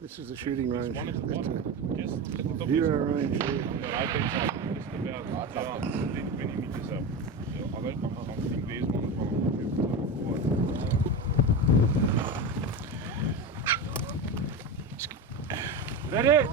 This is the shooting range. That's a zero range there. Just about 20 meters up. So I think there's one as well. Ready?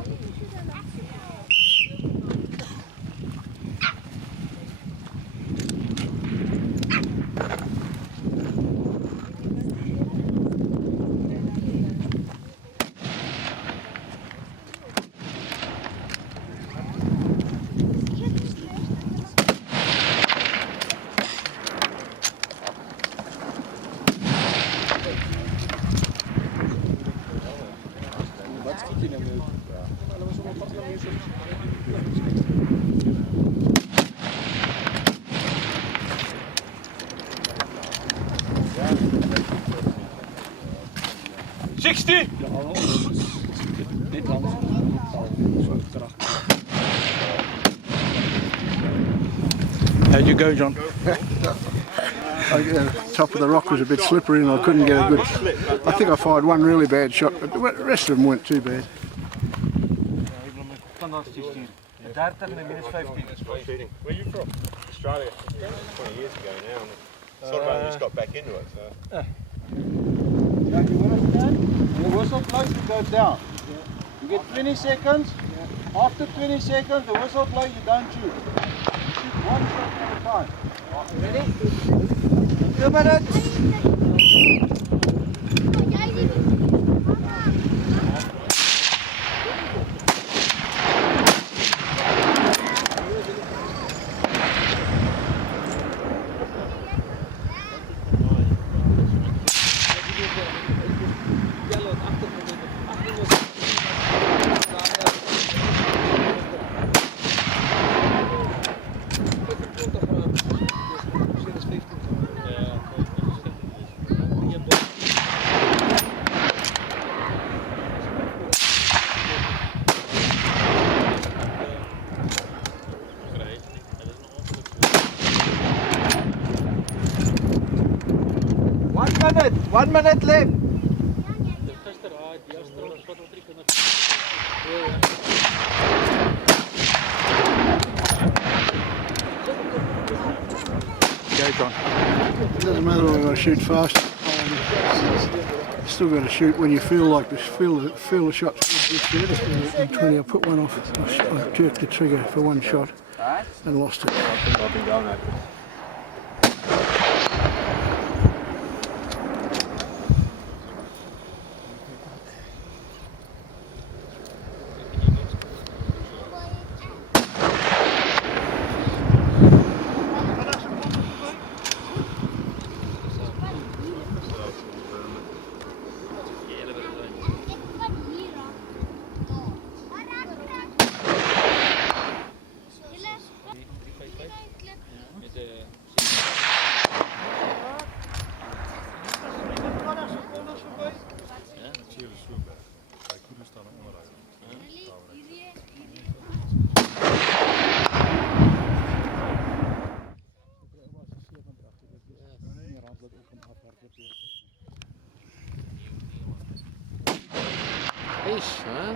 How'd you go, John? The top of the rock was a bit slippery and I couldn't get a good... I think I fired one really bad shot, but the rest of them weren't too bad. Where are you from? Australia. 20 years ago now. Sort of only just got back into it. So. Yeah, you understand? When the whistle blows, you go down. You get 20 seconds. After 20 seconds, the whistle blows, you don't shoot. You shoot one shot at a time. Ready? 2 minutes. One minute left. Go, John. It doesn't matter whether I've got to shoot fast. You still got to shoot when you feel like this. Feel the shots. In 20, I put one off. I jerked the trigger for one shot and lost it. I've been going over. Ish, huh?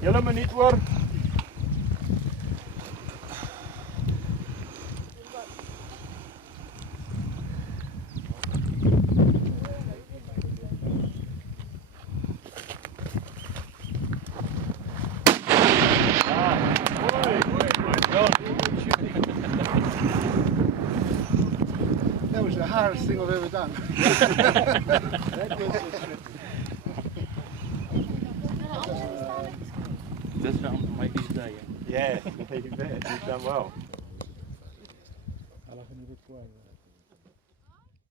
Julle moet niet hoor. That was the hardest thing I've ever done. That was This round might be today. Yeah, you bet. You've done well. Hulle geniet dit voor.